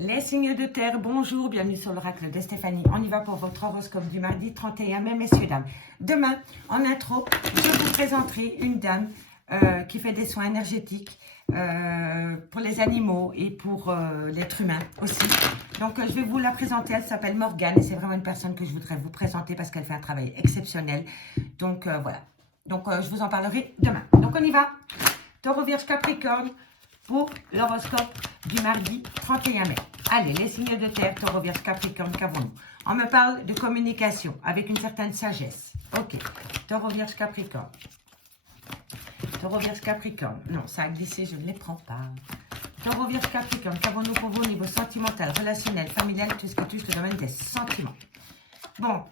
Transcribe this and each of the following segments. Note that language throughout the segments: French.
Les signes de terre, bonjour, bienvenue sur l'oracle de Stéphanie. On y va pour votre horoscope du mardi 31 mai, messieurs, dames. Demain, en intro, je vous présenterai une dame qui fait des soins énergétiques pour les animaux et pour l'être humain aussi. Donc, je vais vous la présenter. Elle s'appelle Morgane et c'est vraiment une personne que je voudrais vous présenter parce qu'elle fait un travail exceptionnel. Donc, voilà. Donc, je vous en parlerai demain. Donc, on y va. Taureau, Vierge, Capricorne pour l'horoscope du mardi 31 mai. Allez, les signes de terre, Taureau, Vierge, Capricorne, qu'avons-nous? On me parle de communication avec une certaine sagesse. Ok. Taureau, Vierge, Capricorne. Taureau, Vierge, Capricorne. Non, ça a glissé, je ne les prends pas. Taureau, Vierge, Capricorne, qu'avons-nous pour vous au niveau sentimental, relationnel, familial, tout ce qui touche le domaine des sentiments? Bon.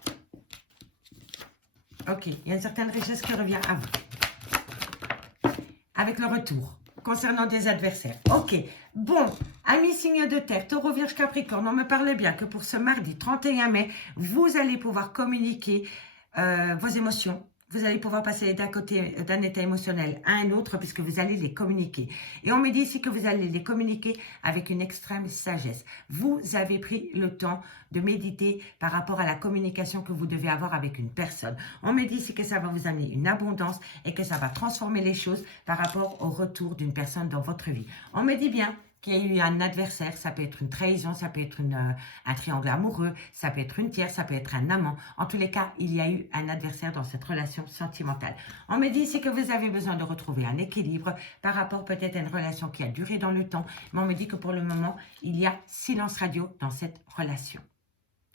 Ok, il y a une certaine richesse qui revient à vous. Avec le retour. Concernant des adversaires. Ok. Bon, amis signes de terre, Taureau, Vierge, Capricorne, on me parle bien que pour ce mardi 31 mai, vous allez pouvoir communiquer vos émotions. Vous allez pouvoir passer d'un côté, d'un état émotionnel à un autre puisque vous allez les communiquer. Et on me dit ici que vous allez les communiquer avec une extrême sagesse. Vous avez pris le temps de méditer par rapport à la communication que vous devez avoir avec une personne. On me dit ici que ça va vous amener une abondance et que ça va transformer les choses par rapport au retour d'une personne dans votre vie. On me dit bien qu'il y a eu un adversaire, ça peut être une trahison, ça peut être un triangle amoureux, ça peut être une tierce, ça peut être un amant. En tous les cas, il y a eu un adversaire dans cette relation sentimentale. On me dit ici que vous avez besoin de retrouver un équilibre par rapport peut-être à une relation qui a duré dans le temps, mais on me dit que pour le moment, il y a silence radio dans cette relation.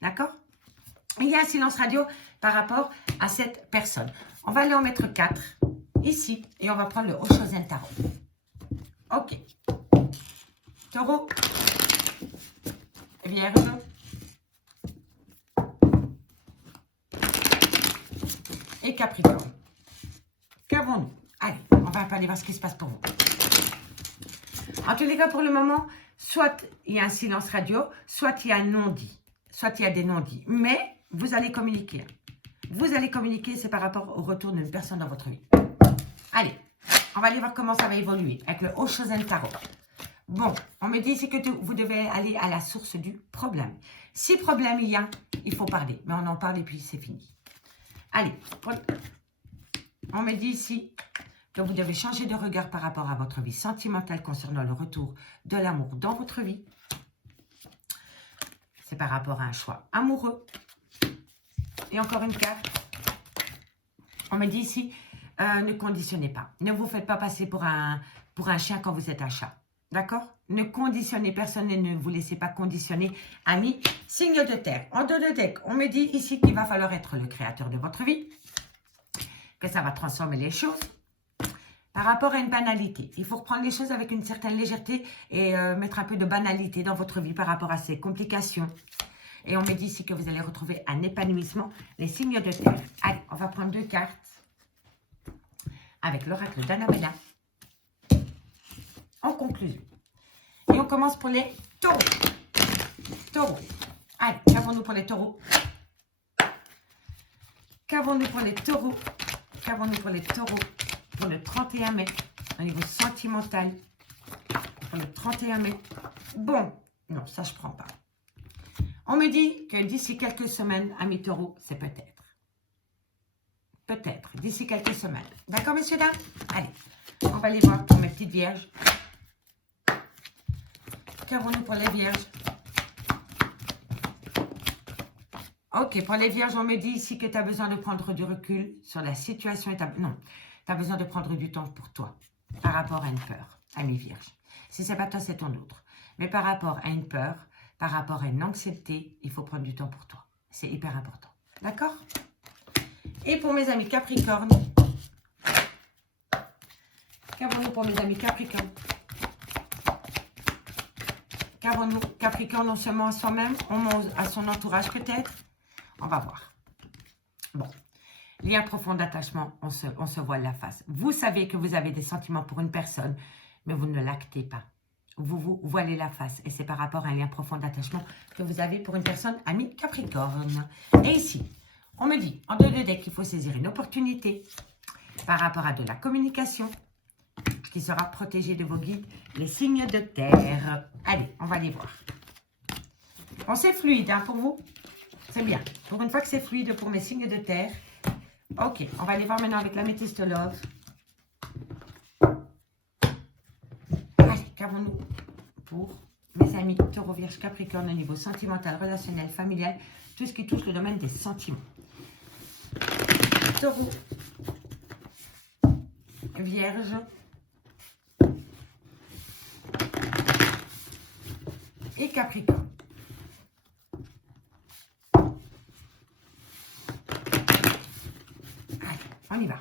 D'accord? Il y a un silence radio par rapport à cette personne. On va aller en mettre 4 ici et on va prendre le Oshozen Tarot. Ok. Taureau, Vierge, et Capricorne. Qu'avons-nous? Allez, on va aller voir ce qui se passe pour vous. En tous les cas, pour le moment, soit il y a un silence radio, soit il y a un non-dit, soit il y a des non-dits. Mais vous allez communiquer. Vous allez communiquer, c'est par rapport au retour d'une personne dans votre vie. Allez, on va aller voir comment ça va évoluer avec le Oshozen Tarot. Bon, on me dit ici que vous devez aller à la source du problème. Si problème il y a, il faut parler. Mais on en parle et puis c'est fini. Allez, on me dit ici que vous devez changer de regard par rapport à votre vie sentimentale concernant le retour de l'amour dans votre vie. C'est par rapport à un choix amoureux. Et encore une carte. On me dit ici, ne conditionnez pas. Ne vous faites pas passer pour un chien quand vous êtes un chat. D'accord? Ne conditionnez personne et ne vous laissez pas conditionner. Amis, signe de terre. En dos de deck, on me dit ici qu'il va falloir être le créateur de votre vie. Que ça va transformer les choses. Par rapport à une banalité. Il faut reprendre les choses avec une certaine légèreté et mettre un peu de banalité dans votre vie par rapport à ces complications. Et on me dit ici que vous allez retrouver un épanouissement. Les signes de terre. Allez, on va prendre 2 cartes. Avec l'oracle d'Annabella. En conclusion. Et on commence pour les taureaux. Taureaux. Allez, qu'avons-nous pour les taureaux? Qu'avons-nous pour les taureaux? Qu'avons-nous pour les taureaux? Pour le 31 mai, au niveau sentimental. Pour le 31 mai. Bon, non, ça je prends pas. On me dit que d'ici quelques semaines, amis taureaux, c'est peut-être. Peut-être, d'ici quelques semaines. D'accord, messieurs, dames? Allez, on va aller voir pour mes petites vierges. Qu'avons-nous pour les vierges? Ok, pour les vierges, on me dit ici que tu as besoin de prendre du recul sur la situation. Non, tu as besoin de prendre du temps pour toi par rapport à une peur, amis vierges. Si ce n'est pas toi, c'est ton autre. Mais par rapport à une peur, par rapport à une anxiété, il faut prendre du temps pour toi. C'est hyper important. D'accord? Et pour mes amis Capricorne, qu'avons-nous pour mes amis Capricorne? Qu'avons-nous Capricorne, non seulement à soi-même, à son entourage peut-être? On va voir. Bon, il y a un profond attachement, on se voile la face. Vous savez que vous avez des sentiments pour une personne, mais vous ne l'actez pas. Vous vous voilez la face et c'est par rapport à un lien profond d'attachement que vous avez pour une personne, amie Capricorne. Et ici, on me dit, en 2 de deck, qu'il faut saisir une opportunité par rapport à de la communication qui sera protégée de vos guides, les signes de terre. Allez, on va les voir. Bon, c'est fluide hein, pour vous. C'est bien. Pour une fois que c'est fluide pour mes signes de terre. Ok, on va aller voir maintenant avec l'améthyste love. Allez, qu'avons-nous pour mes amis Taureau, Vierge, Capricorne au niveau sentimental, relationnel, familial, tout ce qui touche le domaine des sentiments. Taureau, Vierge et Capricorne. Allez, on y va.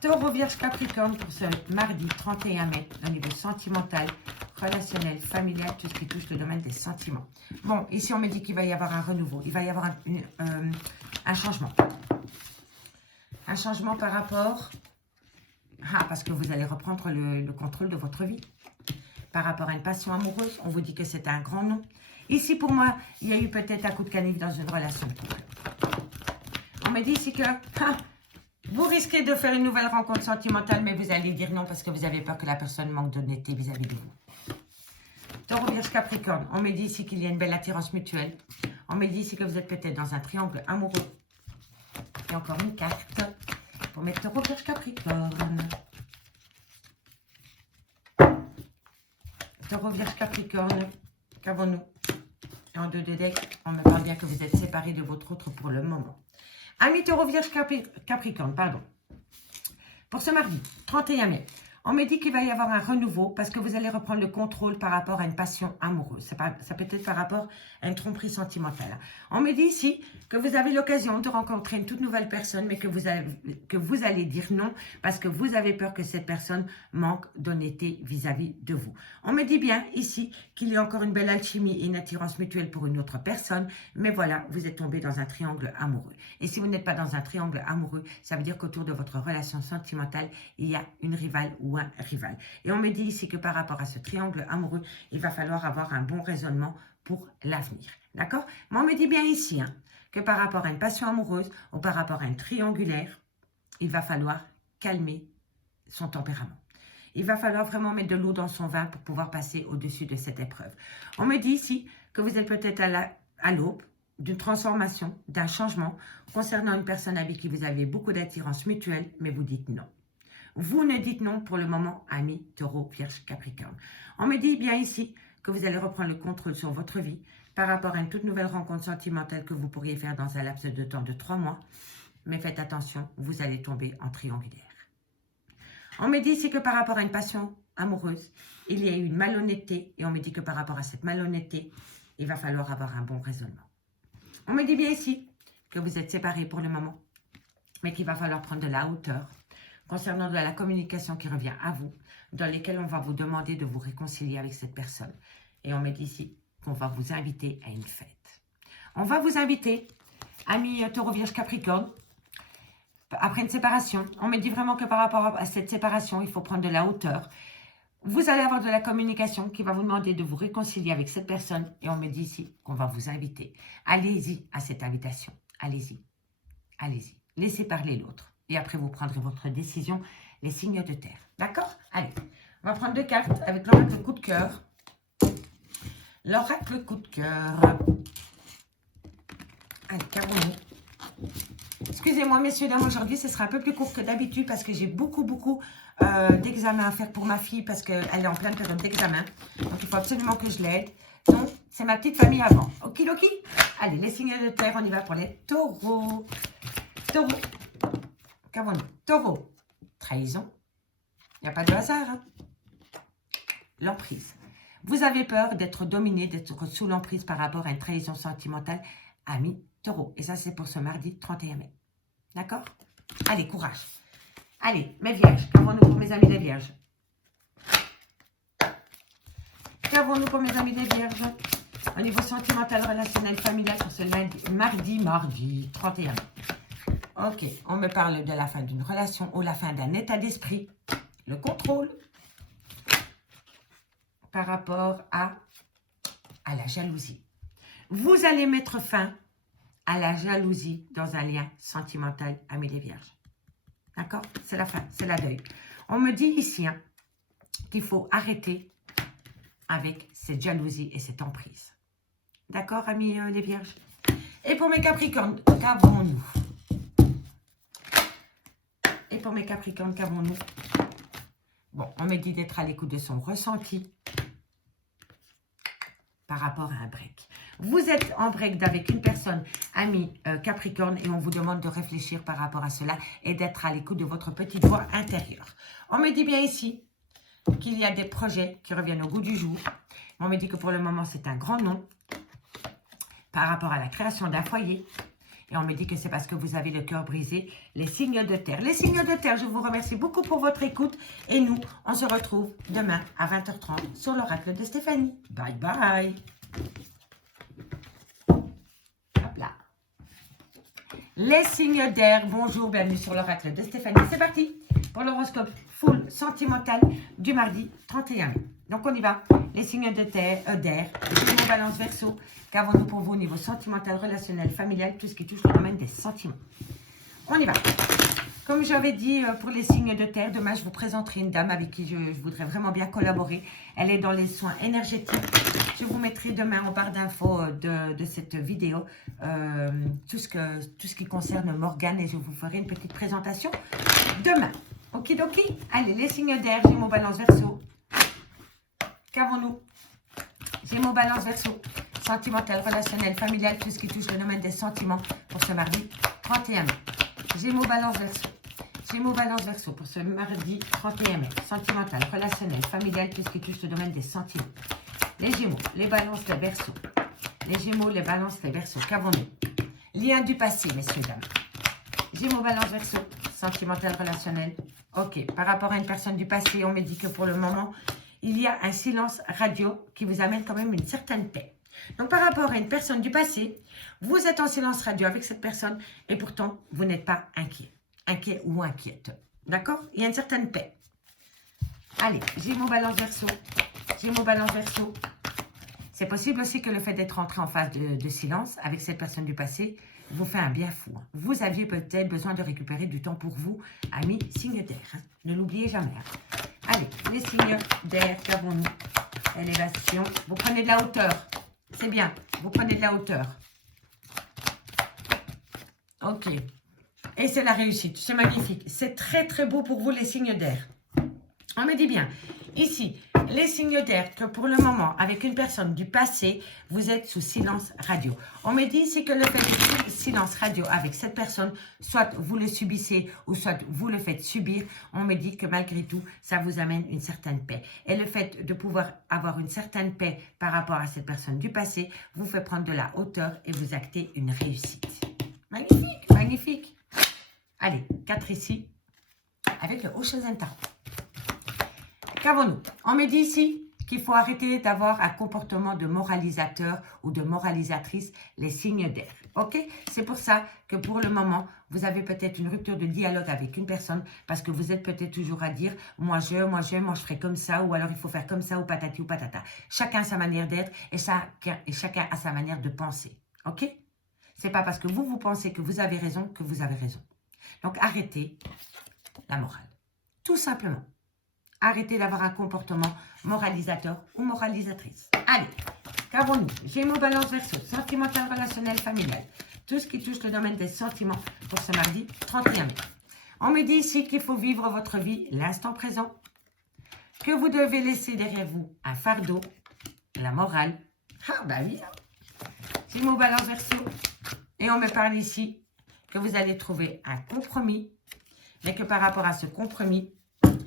Taureau, Vierge, Capricorne pour ce mardi 31 mai au niveau sentimental, relationnel, familial, tout ce qui touche le domaine des sentiments. Bon, ici on me dit qu'il va y avoir un renouveau, il va y avoir un changement. Un changement par rapport... Ah, parce que vous allez reprendre le contrôle de votre vie. Par rapport à une passion amoureuse, on vous dit que c'est un grand non. Ici, pour moi, il y a eu peut-être un coup de canif dans une relation. On me dit ici que vous risquez de faire une nouvelle rencontre sentimentale, mais vous allez dire non parce que vous avez peur que la personne manque d'honnêteté vis-à-vis de vous. Taureau, Vierge, Capricorne, on me dit ici qu'il y a une belle attirance mutuelle. On me dit ici que vous êtes peut-être dans un triangle amoureux. Et encore une carte pour mettre Taureau, Vierge, Capricorne. Taureau, Vierge, Capricorne, qu'avons-nous? En 2 de deck, on me parle bien que vous êtes séparés de votre autre pour le moment. Amis Taureau, Vierge, Capricorne, pardon. Pour ce mardi, 31 mai, on me dit qu'il va y avoir un renouveau parce que vous allez reprendre le contrôle par rapport à une passion amoureuse. Ça peut être par rapport à une tromperie sentimentale. On me dit ici que vous avez l'occasion de rencontrer une toute nouvelle personne, mais que vous allez dire non parce que vous avez peur que cette personne manque d'honnêteté vis-à-vis de vous. On me dit bien ici qu'il y a encore une belle alchimie et une attirance mutuelle pour une autre personne, mais voilà, vous êtes tombé dans un triangle amoureux. Et si vous n'êtes pas dans un triangle amoureux, ça veut dire qu'autour de votre relation sentimentale, il y a une rivale ou un rival. Et on me dit ici que par rapport à ce triangle amoureux, il va falloir avoir un bon raisonnement pour l'avenir. D'accord? Mais on me dit bien ici que par rapport à une passion amoureuse ou par rapport à une triangulaire, il va falloir calmer son tempérament. Il va falloir vraiment mettre de l'eau dans son vin pour pouvoir passer au-dessus de cette épreuve. On me dit ici que vous êtes peut-être à l'aube d'une transformation, d'un changement concernant une personne avec qui vous avez beaucoup d'attirance mutuelle, mais vous dites non. Vous ne dites non pour le moment, amis Taureau, Vierge, Capricorne. On me dit bien ici que vous allez reprendre le contrôle sur votre vie par rapport à une toute nouvelle rencontre sentimentale que vous pourriez faire dans un laps de temps de 3 mois. Mais faites attention, vous allez tomber en triangulaire. On me dit ici que par rapport à une passion amoureuse, il y a eu une malhonnêteté. Et on me dit que par rapport à cette malhonnêteté, il va falloir avoir un bon raisonnement. On me dit bien ici que vous êtes séparés pour le moment, mais qu'il va falloir prendre de la hauteur concernant de la communication qui revient à vous, dans lesquelles on va vous demander de vous réconcilier avec cette personne. Et on me dit ici qu'on va vous inviter à une fête. On va vous inviter, amis Taureau, Vierge, Capricorne, après une séparation. On me dit vraiment que par rapport à cette séparation, il faut prendre de la hauteur. Vous allez avoir de la communication qui va vous demander de vous réconcilier avec cette personne. Et on me dit ici qu'on va vous inviter. Allez-y à cette invitation. Allez-y. Allez-y. Laissez parler l'autre. Et après, vous prendrez votre décision, les signes de terre. D'accord? Allez, on va prendre 2 cartes avec l'oracle coup de cœur. L'oracle coup de cœur. Allez, qu'avons-nous? Excusez-moi, messieurs, dames, aujourd'hui, ce sera un peu plus court que d'habitude parce que j'ai beaucoup d'examens à faire pour ma fille parce qu'elle est en pleine période d'examen. Donc, il faut absolument que je l'aide. Donc, c'est ma petite famille avant. Okidoki? Allez, les signes de terre, on y va pour les taureaux. Taureau. Qu'avons-nous? Taureau, trahison. Il n'y a pas de hasard. L'emprise. Vous avez peur d'être dominé, d'être sous l'emprise par rapport à une trahison sentimentale, ami Taureau. Et ça, c'est pour ce mardi 31 mai. D'accord? Allez, courage. Allez, mes vierges. Qu'avons-nous pour mes amis les vierges? Qu'avons-nous pour mes amis les vierges? Au niveau sentimental, relationnel, familial, pour ce mardi 31 mai. Ok, on me parle de la fin d'une relation ou la fin d'un état d'esprit. Le contrôle par rapport à la jalousie. Vous allez mettre fin à la jalousie dans un lien sentimental, amis les vierges. D'accord? C'est la fin, c'est la deuil. On me dit ici qu'il faut arrêter avec cette jalousie et cette emprise. D'accord, amis les vierges? Et pour mes capricornes, qu'avons-nous? Et pour mes capricornes, qu'avons-nous? Bon, on me dit d'être à l'écoute de son ressenti par rapport à un break. Vous êtes en break avec une personne, ami Capricorne, et on vous demande de réfléchir par rapport à cela et d'être à l'écoute de votre petite voix intérieure. On me dit bien ici qu'il y a des projets qui reviennent au goût du jour. On me dit que pour le moment, c'est un grand non par rapport à la création d'un foyer. Et on me dit que c'est parce que vous avez le cœur brisé. Les signes de terre. Les signes de terre, je vous remercie beaucoup pour votre écoute. Et nous, on se retrouve demain à 20h30 sur l'oracle de Stéphanie. Bye bye. Hop là. Les signes d'air, bonjour, bienvenue sur l'oracle de Stéphanie. C'est parti pour l'horoscope full sentimental du mardi 31 mai. Donc on y va. Les signes de terre, d'air, Gémeaux, Balance, Verseau. Qu'avons-nous pour vous au niveau sentimental, relationnel, familial, tout ce qui touche le domaine des sentiments. On y va. Comme j'avais dit pour les signes de terre, demain je vous présenterai une dame avec qui je voudrais vraiment bien collaborer. Elle est dans les soins énergétiques. Je vous mettrai demain en barre d'infos de cette vidéo tout ce qui concerne Morgane et je vous ferai une petite présentation demain. Okidoki. Allez, les signes d'air, Gémeaux, Balance, Verseau. Qu'avons-nous? Gémeaux, Balance, Verseau. Sentimental, relationnel, familial, tout ce qui touche le domaine des sentiments pour ce mardi 31 mai. Gémeaux, Balance, Verseau. Gémeaux, Balance, Verseau pour ce mardi 31 mai. Sentimental, relationnel, familial, tout ce qui touche le domaine des sentiments. Les Gémeaux, les Balances, les Verseaux. Les Gémeaux, les Balances, les Verseaux. Qu'avons-nous? Lien du passé, messieurs, dames. Gémeaux, Balance, Verseau. Sentimental, relationnel. Ok, par rapport à une personne du passé, on me dit que pour le moment, il y a un silence radio qui vous amène quand même une certaine paix. Donc, par rapport à une personne du passé, vous êtes en silence radio avec cette personne et pourtant, vous n'êtes pas inquiet. Inquiet ou inquiète. D'accord? Il y a une certaine paix. Allez, Gémeaux, Balance, Verseau. Gémeaux, Balance, Verseau. C'est possible aussi que le fait d'être entré en phase de silence avec cette personne du passé vous fait un bien fou. Vous aviez peut-être besoin de récupérer du temps pour vous, amis signes d'air. Hein? Ne l'oubliez jamais. Hein? Allez, les signes d'air, qu'avons-nous? Élévation. Vous prenez de la hauteur. C'est bien. Vous prenez de la hauteur. Ok. Et c'est la réussite. C'est magnifique. C'est très, très beau pour vous, les signes d'air. On me dit bien. Ici, les signes d'air que pour le moment, avec une personne du passé, vous êtes sous silence radio. On me dit ici que le fait de silence radio avec cette personne, soit vous le subissez ou soit vous le faites subir, on me dit que malgré tout, ça vous amène une certaine paix. Et le fait de pouvoir avoir une certaine paix par rapport à cette personne du passé, vous fait prendre de la hauteur et vous actez une réussite. Magnifique, magnifique. Allez, 4 ici, avec le Oshōzen Tarot. Qu'avons-nous? On me dit ici qu'il faut arrêter d'avoir un comportement de moralisateur ou de moralisatrice, les signes d'air. Ok? C'est pour ça que pour le moment, vous avez peut-être une rupture de dialogue avec une personne parce que vous êtes peut-être toujours à dire moi je ferai comme ça ou alors il faut faire comme ça ou patati ou patata. Chacun a sa manière d'être et chacun a sa manière de penser. Ok? C'est pas parce que vous pensez que vous avez raison que vous avez raison. Donc arrêtez la morale. Tout simplement. Arrêtez d'avoir un comportement moralisateur ou moralisatrice. Allez, qu'avons-nous? Gémeaux, Balance, Verseau, sentimental, relationnel, familial. Tout ce qui touche le domaine des sentiments pour ce mardi 31 mai. On me dit ici qu'il faut vivre votre vie l'instant présent, que vous devez laisser derrière vous un fardeau, la morale. Ah, bah oui. Gémeaux, Balance, Verseau. Et on me parle ici que vous allez trouver un compromis, mais que par rapport à ce compromis,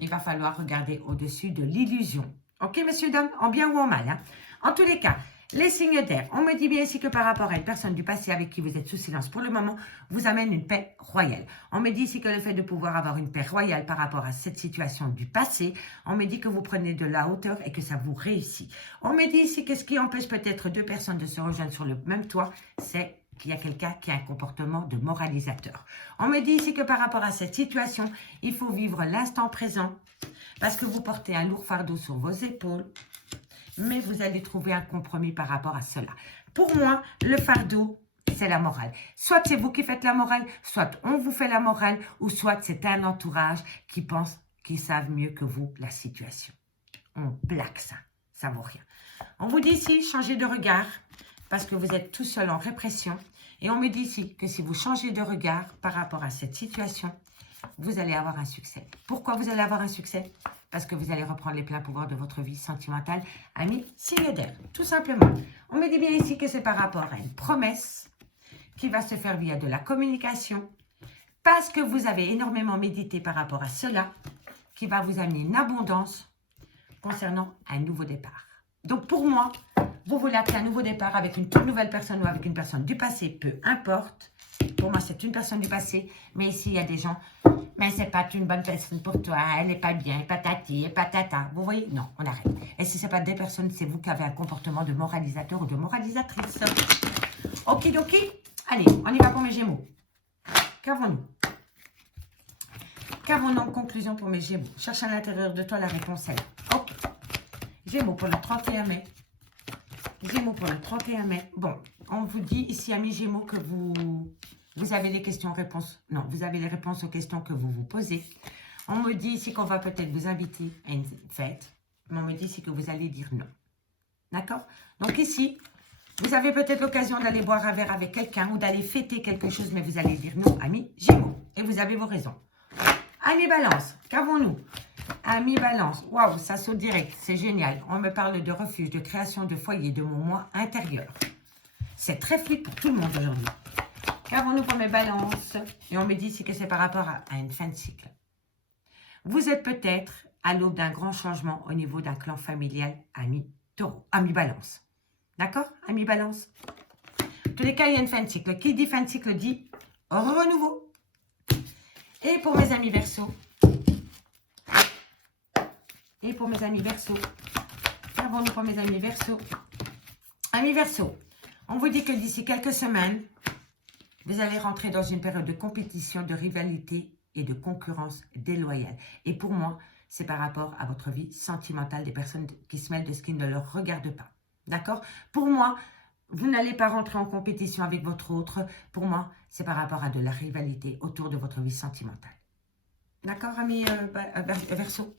il va falloir regarder au-dessus de l'illusion. Ok, messieurs, dames, en bien ou en mal. Hein? En tous les cas, les signes d'air. On me dit bien ici que par rapport à une personne du passé avec qui vous êtes sous silence pour le moment, vous amène une paix royale. On me dit ici que le fait de pouvoir avoir une paix royale par rapport à cette situation du passé, on me dit que vous prenez de la hauteur et que ça vous réussit. On me dit ici que ce qui empêche peut-être deux personnes de se rejoindre sur le même toit, c'est qu'il y a quelqu'un qui a un comportement de moralisateur. On me dit ici que par rapport à cette situation, il faut vivre l'instant présent parce que vous portez un lourd fardeau sur vos épaules, mais vous allez trouver un compromis par rapport à cela. Pour moi, le fardeau, c'est la morale. Soit c'est vous qui faites la morale, soit on vous fait la morale, ou soit c'est un entourage qui pense qu'ils savent mieux que vous la situation. On plaque ça. ça vaut rien. On vous dit ici, changez de regard, parce que vous êtes tout seul en répression. Et on me dit ici que si vous changez de regard par rapport à cette situation, vous allez avoir un succès. Pourquoi vous allez avoir un succès? Parce que vous allez reprendre les pleins pouvoirs de votre vie sentimentale, ami signe d'air, tout simplement. On me dit bien ici que c'est par rapport à une promesse qui va se faire via de la communication, parce que vous avez énormément médité par rapport à cela, qui va vous amener une abondance concernant un nouveau départ. Donc pour moi, vous voulez appeler un nouveau départ avec une toute nouvelle personne ou avec une personne du passé, peu importe. Pour moi, c'est une personne du passé, mais ici, il y a des gens, mais c'est pas une bonne personne pour toi, elle n'est pas bien, patati et patata. Vous voyez? Non, on arrête. Et si ce n'est pas des personnes, c'est vous qui avez un comportement de moralisateur ou de moralisatrice. Okidoki. Allez, on y va pour mes Gémeaux. Qu'avons-nous? Qu'avons-nous en conclusion pour mes Gémeaux? Cherche à l'intérieur de toi la réponse est là. Ok. Gémeaux pour le 31 mai. Gémeaux pour le 31 mai. Bon, on vous dit ici, amis Gémeaux, que vous avez les questions-réponses. Non, vous avez les réponses aux questions que vous vous posez. On me dit ici qu'on va peut-être vous inviter à une fête. Mais on me dit ici que vous allez dire non. D'accord? Donc ici, vous avez peut-être l'occasion d'aller boire un verre avec quelqu'un ou d'aller fêter quelque chose, mais vous allez dire non, amis Gémeaux. Et vous avez vos raisons. Amis Balance, qu'avons-nous? Amis Balance, waouh, ça saute direct, c'est génial. On me parle de refuge, de création de foyer, de mon moi intérieur. C'est très fluide pour tout le monde aujourd'hui. Qu'avons-nous pour mes Balances? Et on me dit ici que c'est par rapport à une fin de cycle. Vous êtes peut-être à l'aube d'un grand changement au niveau d'un clan familial, amis Taureau, amis Balance. D'accord, amis Balance? En tous les cas, il y a une fin de cycle. Qui dit fin de cycle dit renouveau. Et pour mes amis Verseaux, qu'avons-nous pour mes amis Verseaux? Amis Verseaux, on vous dit que d'ici quelques semaines, vous allez rentrer dans une période de compétition, de rivalité et de concurrence déloyale. Et pour moi, c'est par rapport à votre vie sentimentale des personnes qui se mêlent de ce qui ne leur regarde pas. D'accord? Pour moi, vous n'allez pas rentrer en compétition avec votre autre. Pour moi, c'est par rapport à de la rivalité autour de votre vie sentimentale. D'accord, amis Verseaux?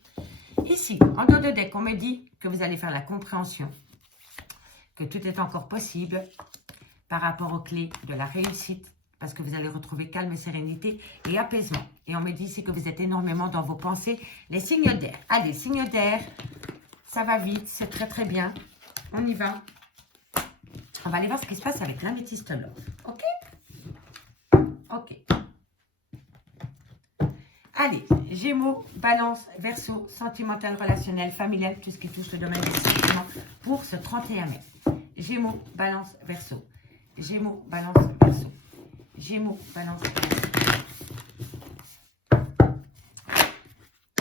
Ici, en dos de deck, on me dit que vous allez faire la compréhension, que tout est encore possible par rapport aux clés de la réussite, parce que vous allez retrouver calme, sérénité et apaisement. Et on me dit ici que vous êtes énormément dans vos pensées, les signes d'air. Allez, signes d'air, ça va vite, c'est très très bien. On y va. On va aller voir ce qui se passe avec l'améthyste love. Ok? Ok. Allez, Gémeaux, Balance, Verseau, sentimental, relationnel, familial, tout ce qui touche le domaine des sentiments pour ce 31 mai. Gémeaux, Balance, Verseau. Gémeaux, Balance, Verseau. Gémeaux, Balance, Verseau.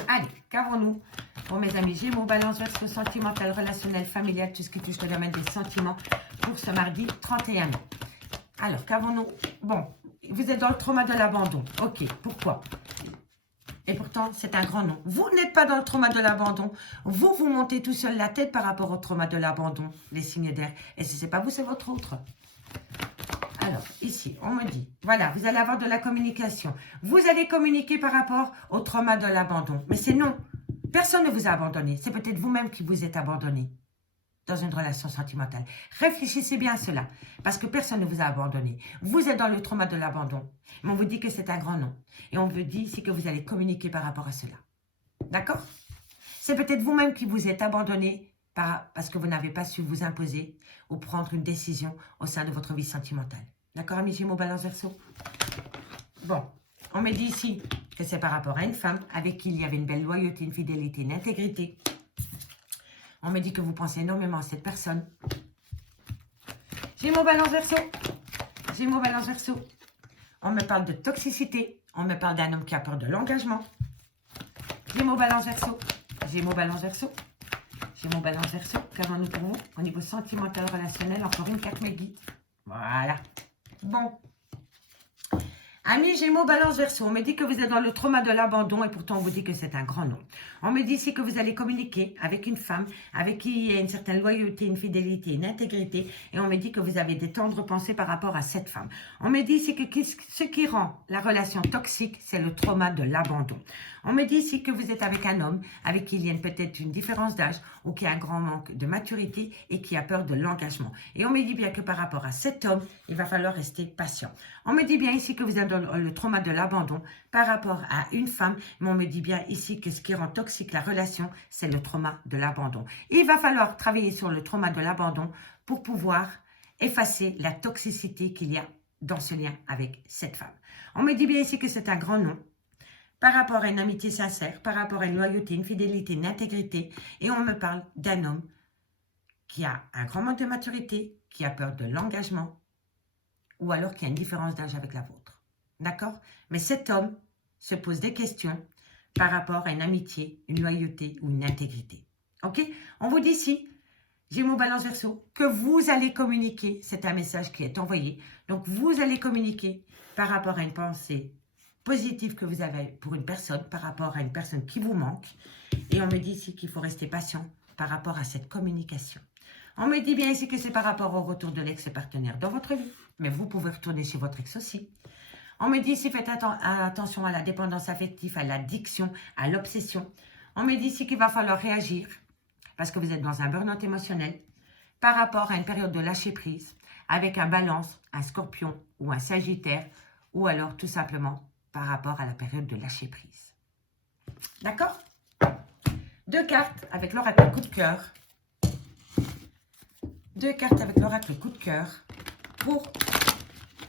Allez, qu'avons-nous pour mes amis Gémeaux, Balance, Verseau, sentimental, relationnel, familial, tout ce qui touche le domaine des sentiments pour ce mardi 31 mai. Alors, qu'avons-nous? Bon, vous êtes dans le trauma de l'abandon. Ok, pourquoi? Et pourtant, c'est un grand nom. Vous n'êtes pas dans le trauma de l'abandon. Vous, vous montez tout seul la tête par rapport au trauma de l'abandon, les signes d'air. Et si ce n'est pas vous, c'est votre autre. Alors, ici, on me dit, voilà, vous allez avoir de la communication. Vous allez communiquer par rapport au trauma de l'abandon. Mais c'est non. Personne ne vous a abandonné. C'est peut-être vous-même qui vous êtes abandonné dans une relation sentimentale. Réfléchissez bien à cela, parce que personne ne vous a abandonné. Vous êtes dans le trauma de l'abandon, mais on vous dit que c'est un grand nom. Et on vous dit ici que vous allez communiquer par rapport à cela. D'accord? C'est peut-être vous-même qui vous êtes abandonné parce que vous n'avez pas su vous imposer ou prendre une décision au sein de votre vie sentimentale. D'accord, amis Gémeaux, Balance, Verseau? Bon, on me dit ici que c'est par rapport à une femme avec qui il y avait une belle loyauté, une fidélité, une intégrité. On me dit que vous pensez énormément à cette personne. Gémeaux, Balance, Verseau. Gémeaux, Balance, Verseau. On me parle de toxicité. On me parle d'un homme qui a peur de l'engagement. Gémeaux, Balance, Verseau. Gémeaux, Balance, Verseau. Gémeaux, Balance, Verseau. Qu'avons-nous pour vous au niveau sentimental, relationnel? Encore une carte me guide. Voilà. Bon. Amis Gémeaux, Balance, Verseau, on me dit que vous êtes dans le trauma de l'abandon et pourtant on vous dit que c'est un grand nom. On me dit ici que vous allez communiquer avec une femme avec qui il y a une certaine loyauté, une fidélité, une intégrité et on me dit que vous avez des tendres pensées par rapport à cette femme. On me dit ici que ce qui rend la relation toxique, c'est le trauma de l'abandon. On me dit ici que vous êtes avec un homme avec qui il y a peut-être une différence d'âge ou qui a un grand manque de maturité et qui a peur de l'engagement. Et on me dit bien que par rapport à cet homme, il va falloir rester patient. On me dit bien ici que vous êtes dans le trauma de l'abandon par rapport à une femme, mais on me dit bien ici que ce qui rend toxique la relation, c'est le trauma de l'abandon. Il va falloir travailler sur le trauma de l'abandon pour pouvoir effacer la toxicité qu'il y a dans ce lien avec cette femme. On me dit bien ici que c'est un grand nom par rapport à une amitié sincère, par rapport à une loyauté, une fidélité, une intégrité, et on me parle d'un homme qui a un grand manque de maturité, qui a peur de l'engagement, ou alors qui a une différence d'âge avec la vôtre. D'accord? Mais cet homme se pose des questions par rapport à une amitié, une loyauté ou une intégrité. Ok? On vous dit ici, Gémeaux, Balance, Verseau, que vous allez communiquer, c'est un message qui est envoyé, donc vous allez communiquer par rapport à une pensée positive que vous avez pour une personne, par rapport à une personne qui vous manque, et on me dit ici qu'il faut rester patient par rapport à cette communication. On me dit bien ici que c'est par rapport au retour de l'ex-partenaire dans votre vie, mais vous pouvez retourner chez votre ex aussi. On me dit ici, faites attention à la dépendance affective, à l'addiction, à l'obsession. On me dit ici qu'il va falloir réagir parce que vous êtes dans un burn-out émotionnel par rapport à une période de lâcher-prise avec un balance, un scorpion ou un sagittaire ou alors tout simplement par rapport à la période de lâcher-prise. D'accord? 2 cartes avec l'oracle coup de cœur. 2 cartes avec l'oracle coup de cœur pour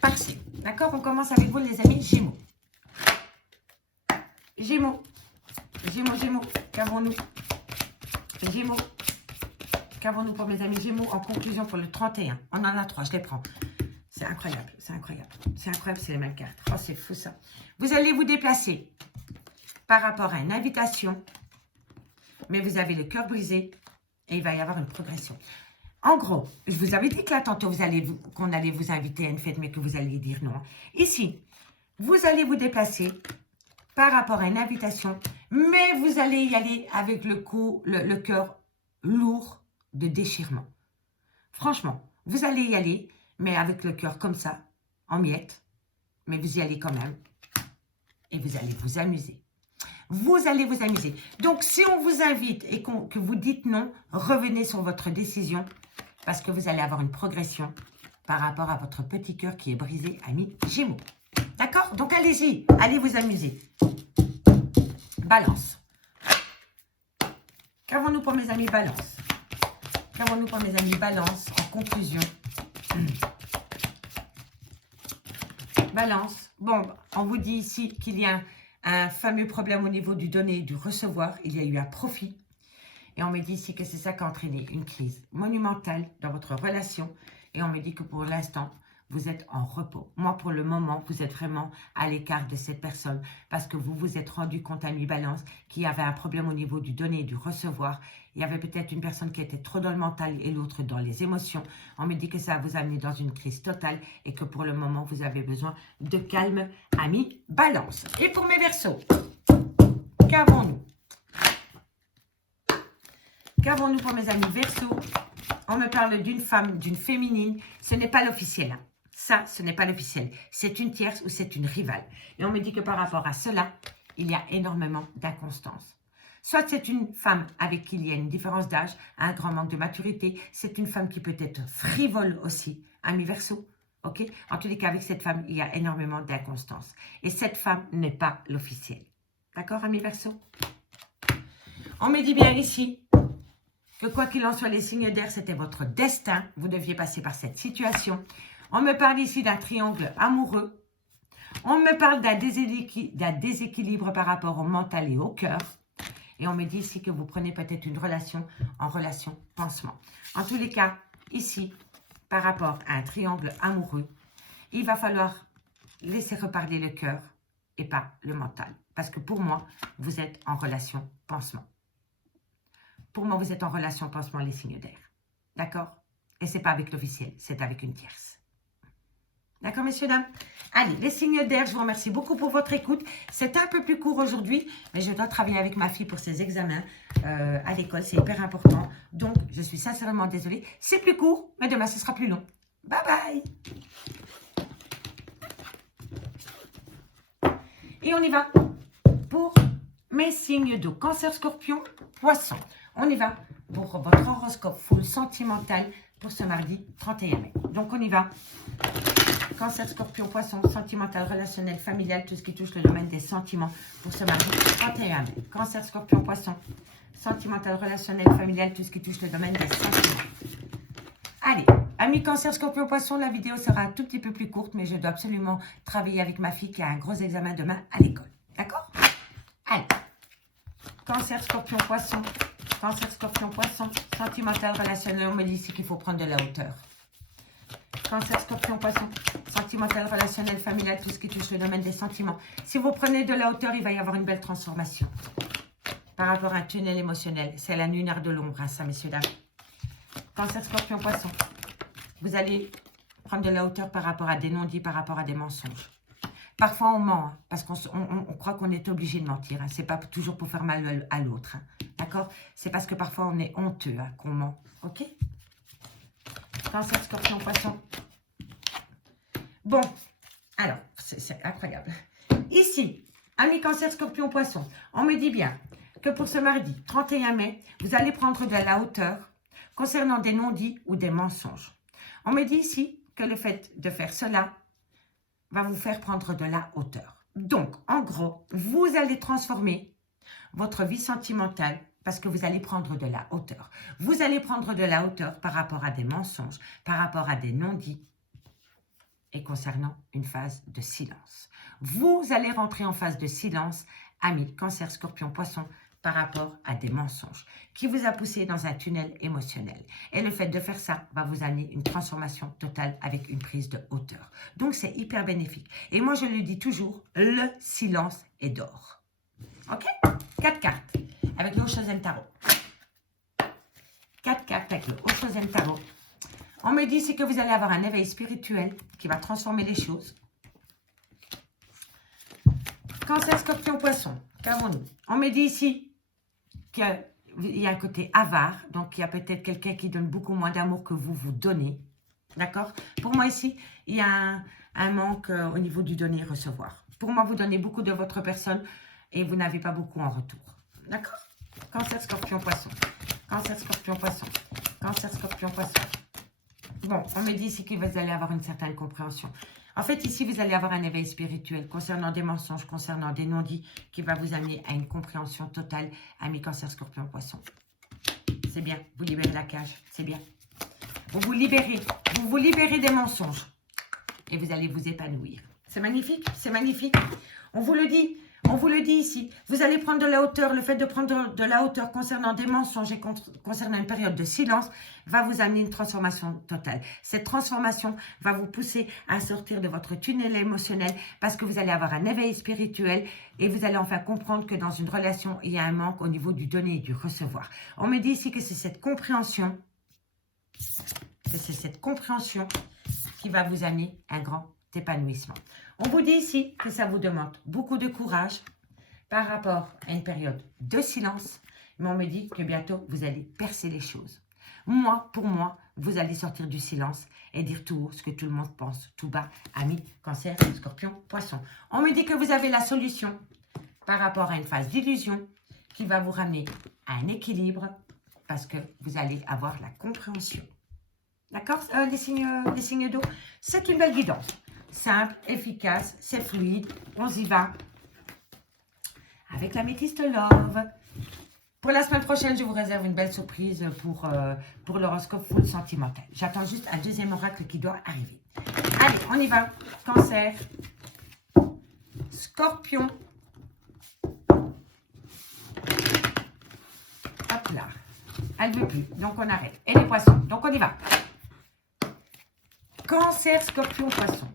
passer. D'accord? On commence avec vous les amis Gémeaux. Gémeaux. Gémeaux, Gémeaux. Qu'avons-nous? Gémeaux. Qu'avons-nous pour mes amis Gémeaux en conclusion pour le 31? On en a 3, je les prends. C'est incroyable, c'est incroyable. C'est incroyable, c'est les mêmes cartes. Oh, c'est fou ça. Vous allez vous déplacer par rapport à une invitation, mais vous avez le cœur brisé et il va y avoir une progression. En gros, je vous avais dit que là, tantôt, qu'on allait vous inviter à une fête, mais que vous alliez dire non. Ici, vous allez vous déplacer par rapport à une invitation, mais vous allez y aller avec le cœur lourd de déchirement. Franchement, vous allez y aller, mais avec le cœur comme ça, en miettes, mais vous y allez quand même. Et vous allez vous amuser. Vous allez vous amuser. Donc, si on vous invite et que vous dites non, revenez sur votre décision parce que vous allez avoir une progression par rapport à votre petit cœur qui est brisé, amis Gémeaux. D'accord? Donc, allez-y. Allez vous amuser. Balance. Qu'avons-nous pour mes amis Balance? Qu'avons-nous pour mes amis Balance en conclusion? Balance. Bon, on vous dit ici qu'il y a un fameux problème au niveau du donner et du recevoir. Il y a eu un profit. Et on me dit ici que c'est ça qui a entraîné une crise monumentale dans votre relation. Et on me dit que pour l'instant, vous êtes en repos. Moi, pour le moment, vous êtes vraiment à l'écart de cette personne parce que vous vous êtes rendu compte, ami Balance, qu'il y avait un problème au niveau du donner et du recevoir. Il y avait peut-être une personne qui était trop dans le mental et l'autre dans les émotions. On me dit que ça vous a amené dans une crise totale et que pour le moment, vous avez besoin de calme, ami Balance. Et pour mes Verseaux, qu'avons-nous? Qu'avons-nous pour mes amis Verseaux? On me parle d'une femme, d'une féminine. Ce n'est pas l'officiel. Hein. Ça, ce n'est pas l'officiel. C'est une tierce ou c'est une rivale. Et on me dit que par rapport à cela, il y a énormément d'inconstance. Soit c'est une femme avec qui il y a une différence d'âge, un grand manque de maturité. C'est une femme qui peut être frivole aussi, ami Verseau. Okay? En tous les cas, avec cette femme, il y a énormément d'inconstance. Et cette femme n'est pas l'officiel. D'accord, ami Verseau? On me dit bien ici que quoi qu'il en soit, les signes d'air, c'était votre destin. Vous deviez passer par cette situation. On me parle ici d'un triangle amoureux. On me parle d'un déséquilibre par rapport au mental et au cœur. Et on me dit ici que vous prenez peut-être une relation en relation pansement. En tous les cas, ici, par rapport à un triangle amoureux, il va falloir laisser reparler le cœur et pas le mental. Parce que pour moi, vous êtes en relation pansement. Pour moi, vous êtes en relation pansement les signes d'air. D'accord? Et ce n'est pas avec l'officiel, c'est avec une tierce. D'accord, messieurs, dames? Allez, les signes d'air, je vous remercie beaucoup pour votre écoute. C'est un peu plus court aujourd'hui, mais je dois travailler avec ma fille pour ses examens à l'école. C'est hyper important. Donc, je suis sincèrement désolée. C'est plus court, mais demain, ce sera plus long. Bye bye. Et on y va pour mes signes d'eau. Cancer, Scorpion, Poisson. On y va pour votre horoscope full sentimental pour ce mardi 31 mai. Donc, on y va. Cancer, Scorpion, Poisson, sentimental, relationnel, familial, tout ce qui touche le domaine des sentiments pour ce mardi 31 mai. Cancer, Scorpion, Poisson, sentimental, relationnel, familial, tout ce qui touche le domaine des sentiments. Allez, amis Cancer, Scorpion, Poisson, la vidéo sera un tout petit peu plus courte, mais je dois absolument travailler avec ma fille qui a un gros examen demain à l'école. D'accord? Allez, Cancer, Scorpion, Poisson, Cancer, Scorpion, Poisson, sentimental, relationnel, on me dit ici qu'il faut prendre de la hauteur. Cancer, Scorpion, Poisson, sentimental, relationnel, familial, tout ce qui touche le domaine des sentiments. Si vous prenez de la hauteur, il va y avoir une belle transformation par rapport à un tunnel émotionnel. C'est la lunaire de l'ombre, hein, ça, messieurs, dames. Cancer, Scorpion, Poisson, vous allez prendre de la hauteur par rapport à des non-dits, par rapport à des mensonges. Parfois, on ment, hein, parce qu'on croit qu'on est obligé de mentir. Hein. Ce n'est pas toujours pour faire mal à l'autre. Hein. D'accord? C'est parce que parfois, on est honteux hein, qu'on ment. OK? Cancer, Scorpion, Poisson. Bon, alors, c'est incroyable. Ici, amis Cancer, Scorpion, Poisson, on me dit bien que pour ce mardi 31 mai, vous allez prendre de la hauteur concernant des non-dits ou des mensonges. On me dit ici que le fait de faire cela va vous faire prendre de la hauteur. Donc, en gros, vous allez transformer votre vie sentimentale parce que vous allez prendre de la hauteur. Vous allez prendre de la hauteur par rapport à des mensonges, par rapport à des non-dits et concernant une phase de silence. Vous allez rentrer en phase de silence, amis, Cancer, Scorpion, Poisson, par rapport à des mensonges qui vous a poussé dans un tunnel émotionnel. Et le fait de faire ça va vous amener une transformation totale avec une prise de hauteur. Donc, c'est hyper bénéfique. Et moi, je le dis toujours, le silence est d'or. OK? 4 cartes avec le Oshozen Tarot. 4 cartes avec le Oshozen Tarot. On me dit ici que vous allez avoir un éveil spirituel qui va transformer les choses. Cancer, Scorpion, Poisson. Qu'avons-nous? On me dit ici qu'il y a un côté avare. Donc, il y a peut-être quelqu'un qui donne beaucoup moins d'amour que vous donnez. D'accord? Pour moi, ici, il y a un manque au niveau du donner-recevoir. Pour moi, vous donnez beaucoup de votre personne et vous n'avez pas beaucoup en retour. D'accord? Cancer, Scorpion, Poisson. Cancer, Scorpion, Poisson. Cancer, Scorpion, Poisson. Bon, on me dit ici que vous allez avoir une certaine compréhension. En fait, ici, vous allez avoir un éveil spirituel concernant des mensonges, concernant des non-dits, qui va vous amener à une compréhension totale, amis Cancer, Scorpion, Poisson. C'est bien, vous libérez la cage, c'est bien. Vous vous libérez des mensonges et vous allez vous épanouir. C'est magnifique, c'est magnifique. On vous le dit ici. Vous allez prendre de la hauteur. Le fait de prendre de la hauteur concernant des mensonges et concernant une période de silence va vous amener une transformation totale. Cette transformation va vous pousser à sortir de votre tunnel émotionnel parce que vous allez avoir un éveil spirituel et vous allez enfin comprendre que dans une relation, il y a un manque au niveau du donner et du recevoir. On me dit ici que c'est cette compréhension, qui va vous amener un grand épanouissement. On vous dit ici que ça vous demande beaucoup de courage par rapport à une période de silence, mais on me dit que bientôt vous allez percer les choses. Pour moi, vous allez sortir du silence et dire tout haut ce que tout le monde pense tout bas, amis, Cancer, Scorpion, Poisson. On me dit que vous avez la solution par rapport à une phase d'illusion qui va vous ramener à un équilibre parce que vous allez avoir la compréhension. D'accord, les signes d'eau, c'est une belle guidance. Simple, efficace, c'est fluide. On y va. Avec l'améthyste Love. Pour la semaine prochaine, je vous réserve une belle surprise pour l'horoscope full sentimental. J'attends juste un deuxième oracle qui doit arriver. Allez, on y va. Cancer. Scorpion. Hop là. Elle ne veut plus, donc on arrête. Et les poissons, donc on y va. Cancer, Scorpion, Poisson.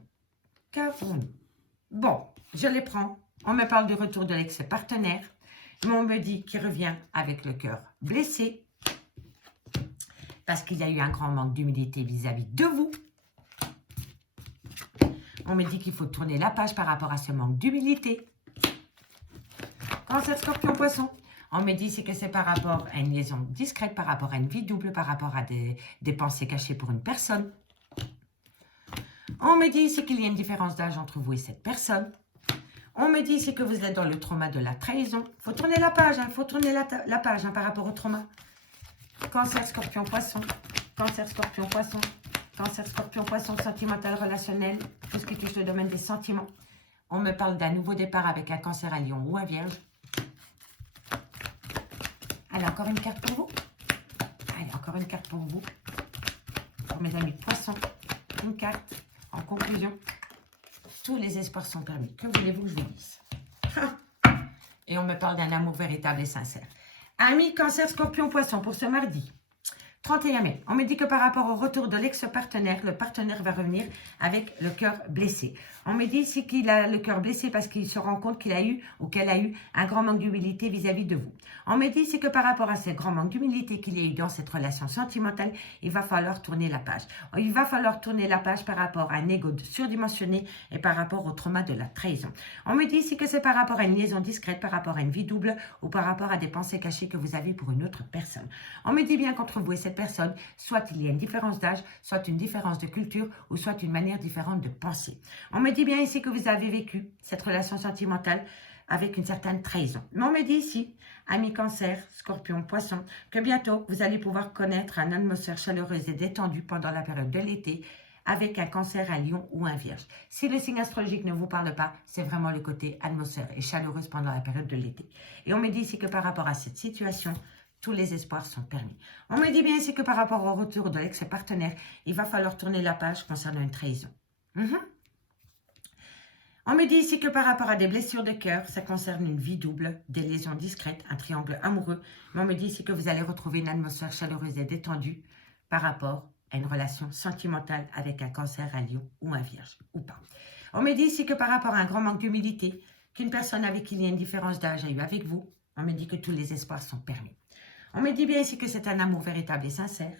Qu'avons-nous? Bon, je les prends. On me parle du retour de l'ex-partenaire. Mais on me dit qu'il revient avec le cœur blessé. Parce qu'il y a eu un grand manque d'humilité vis-à-vis de vous. On me dit qu'il faut tourner la page par rapport à ce manque d'humilité. Cancer, Scorpion, Poisson. On me dit que c'est par rapport à une liaison discrète, par rapport à une vie double, par rapport à des pensées cachées pour une personne. On me dit ici qu'il y a une différence d'âge entre vous et cette personne. On me dit ici que vous êtes dans le trauma de la trahison. Il faut tourner la page, il faut tourner la page par rapport au trauma. Cancer, Scorpion, Poisson. Cancer, Scorpion, Poisson. Cancer, Scorpion, Poisson, sentimental, relationnel. Tout ce qui touche le domaine des sentiments. On me parle d'un nouveau départ avec un Cancer à Lion ou un Vierge. Allez, encore une carte pour vous. Allez, encore une carte pour vous. Pour mes amis Poissons. Une carte. En conclusion, tous les espoirs sont permis. Que voulez-vous que je vous dise? Et on me parle d'un amour véritable et sincère. Amis Cancer, Scorpion, Poisson, pour ce mardi 31 mai, on me dit que par rapport au retour de l'ex-partenaire, le partenaire va revenir avec le cœur blessé. On me dit ici qu'il a le cœur blessé parce qu'il se rend compte qu'il a eu ou qu'elle a eu un grand manque d'humilité vis-à-vis de vous. On me dit ici que par rapport à ce grand manque d'humilité qu'il y a eu dans cette relation sentimentale, il va falloir tourner la page. Il va falloir tourner la page par rapport à un ego surdimensionné et par rapport au trauma de la trahison. On me dit ici que c'est par rapport à une liaison discrète, par rapport à une vie double ou par rapport à des pensées cachées que vous avez pour une autre personne. On me dit bien qu'entre vous et cette personne, soit il y a une différence d'âge, soit une différence de culture ou soit une manière différente de penser. On me dit bien ici que vous avez vécu cette relation sentimentale avec une certaine trahison. Mais on me dit ici, amis Cancer, Scorpion, Poisson, que bientôt vous allez pouvoir connaître une atmosphère chaleureuse et détendue pendant la période de l'été avec un Cancer, un Lion ou un Vierge. Si le signe astrologique ne vous parle pas, c'est vraiment le côté atmosphère et chaleureuse pendant la période de l'été. Et on me dit ici que par rapport à cette situation, tous les espoirs sont permis. On me dit bien ici que par rapport au retour de l'ex-partenaire, il va falloir tourner la page concernant une trahison. On me dit ici que par rapport à des blessures de cœur, ça concerne une vie double, des liaisons discrètes, un triangle amoureux. Mais on me dit ici que vous allez retrouver une atmosphère chaleureuse et détendue par rapport à une relation sentimentale avec un Cancer, un Lion ou un Vierge, ou pas. On me dit ici que par rapport à un grand manque d'humilité, qu'une personne avec qui il y a une différence d'âge a eu avec vous, on me dit que tous les espoirs sont permis. On me dit bien ici que c'est un amour véritable et sincère,